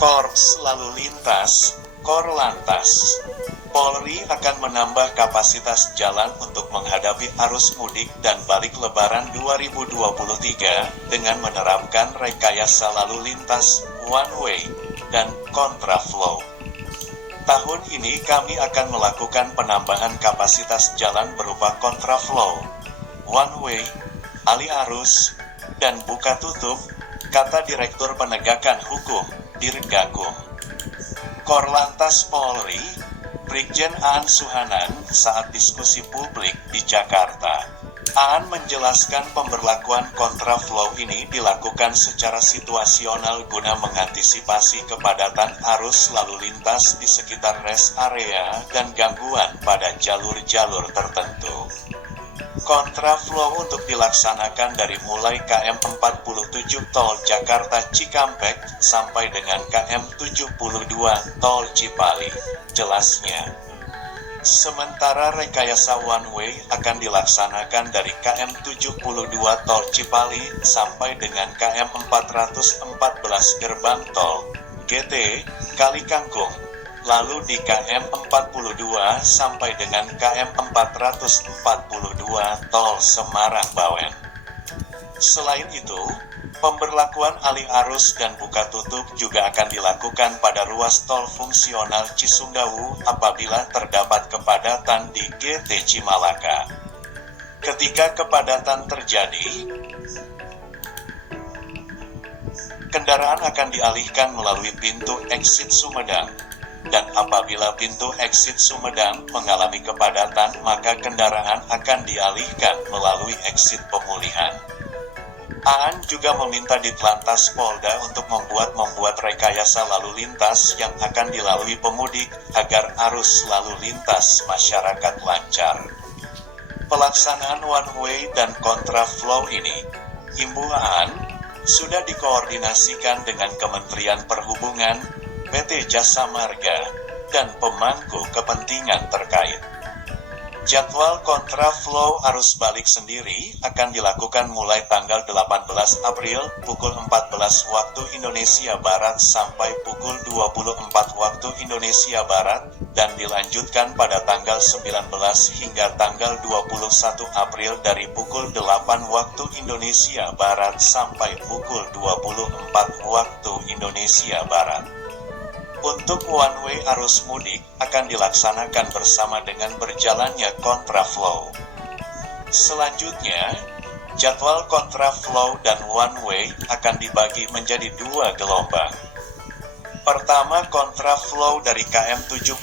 Korps Lalu Lintas, Korlantas. Polri akan menambah kapasitas jalan untuk menghadapi arus mudik dan balik Lebaran 2023 dengan menerapkan rekayasa lalu lintas, one way, dan kontraflow. Tahun ini kami akan melakukan penambahan kapasitas jalan berupa kontraflow, one way, alih arus, dan buka tutup, kata Direktur Penegakan Hukum, Dirgakum. Korlantas Polri, Brigjen Aan Suhanan, saat diskusi publik di Jakarta. Aan menjelaskan pemberlakuan kontraflow ini dilakukan secara situasional guna mengantisipasi kepadatan arus lalu lintas di sekitar rest area dan gangguan pada jalur-jalur tertentu. Kontraflow untuk dilaksanakan dari mulai KM 47 Tol Jakarta Cikampek sampai dengan KM 72 Tol Cipali, jelasnya. Sementara rekayasa one way akan dilaksanakan dari KM 72 Tol Cipali sampai dengan KM 414 Gerbang Tol GT Kali Kangkung. Lalu di KM 42 sampai dengan KM 442 Tol Semarang Bawen. Selain itu, pemberlakuan alih arus dan buka tutup juga akan dilakukan pada ruas tol fungsional Cisumdawu apabila terdapat kepadatan di GT Cimalaka. Ketika kepadatan terjadi, kendaraan akan dialihkan melalui pintu exit Sumedang. Dan apabila pintu exit Sumedang mengalami kepadatan, maka kendaraan akan dialihkan melalui exit Pemulihan. Aan juga meminta Ditlantas Polda untuk membuat rekayasa lalu lintas yang akan dilalui pemudik agar arus lalu lintas masyarakat lancar. Pelaksanaan one way dan kontraflow ini, imbu Aan, sudah dikoordinasikan dengan Kementerian Perhubungan, PT Jasa Marga, dan pemangku kepentingan terkait. Jadwal kontraflow arus balik sendiri akan dilakukan mulai tanggal 18 April pukul 14 waktu Indonesia Barat sampai pukul 24 waktu Indonesia Barat, dan dilanjutkan pada tanggal 19 hingga tanggal 21 April dari pukul 8 waktu Indonesia Barat sampai pukul 24 waktu Indonesia Barat. Untuk one way arus mudik akan dilaksanakan bersama dengan berjalannya kontraflow. Selanjutnya, jadwal kontraflow dan one way akan dibagi menjadi dua gelombang. Pertama, kontraflow dari KM 72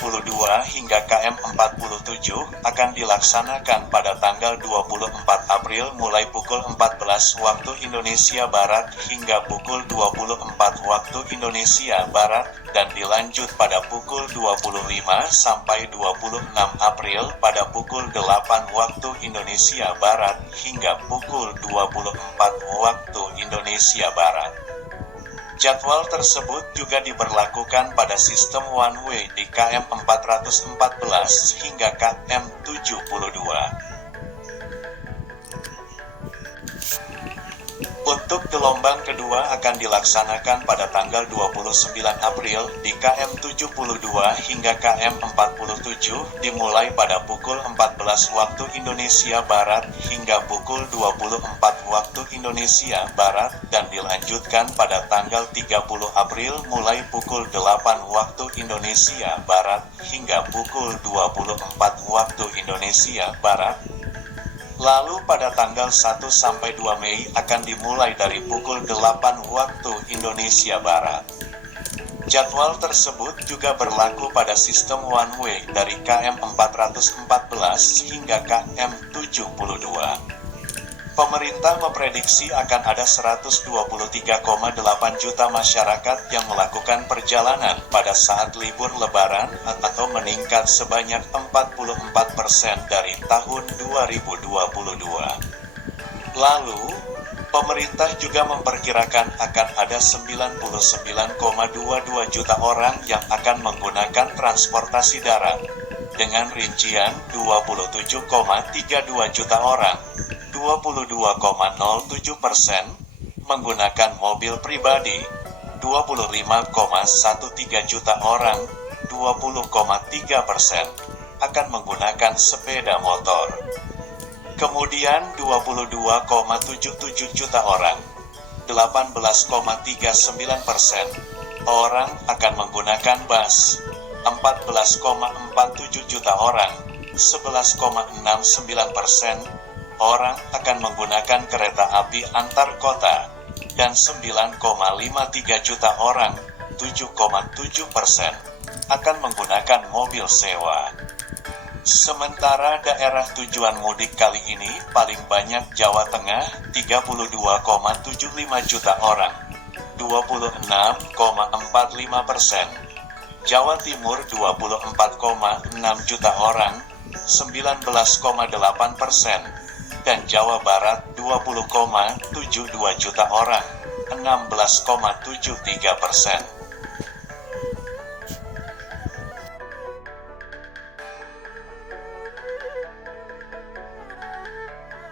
hingga KM 47 akan dilaksanakan pada tanggal 24 April mulai pukul 14 waktu Indonesia Barat hingga pukul 24 waktu Indonesia Barat, dan dilanjut pada pukul 25 sampai 26 April pada pukul 8 waktu Indonesia Barat hingga pukul 24 waktu Indonesia Barat. Jadwal tersebut juga diberlakukan pada sistem one way di KM 414 hingga KM 72. Untuk gelombang kedua akan dilaksanakan pada tanggal 29 April di KM 72 hingga KM 47 dimulai pada pukul 14 waktu Indonesia Barat hingga pukul 24 waktu Indonesia Barat, dan dilanjutkan pada tanggal 30 April mulai pukul 8 waktu Indonesia Barat hingga pukul 24 waktu Indonesia Barat. Lalu pada tanggal 1 sampai 2 Mei akan dimulai dari pukul 8 waktu Indonesia Barat. Jadwal tersebut juga berlaku pada sistem one way dari KM 414 hingga KM 72. Pemerintah memprediksi akan ada 123,8 juta masyarakat yang melakukan perjalanan pada saat libur Lebaran atau meningkat sebanyak 44% dari tahun 2022. Lalu, pemerintah juga memperkirakan akan ada 99,22 juta orang yang akan menggunakan transportasi darat, dengan rincian 27,32 juta orang, 22,07%, menggunakan mobil pribadi, 25,13 juta orang, 20,3%, akan menggunakan sepeda motor. Kemudian 22,77 juta orang, 18,39%, orang akan menggunakan bus. 14,47 juta orang, 11,69%, orang akan menggunakan kereta api antar kota. Dan 9,53 juta orang, 7,7%, akan menggunakan mobil sewa. Sementara daerah tujuan mudik kali ini paling banyak Jawa Tengah, 32,75 juta orang, 26,45%. Jawa Timur 24,6 juta orang, 19,8%. Dan Jawa Barat 20,72 juta orang, 16,73%.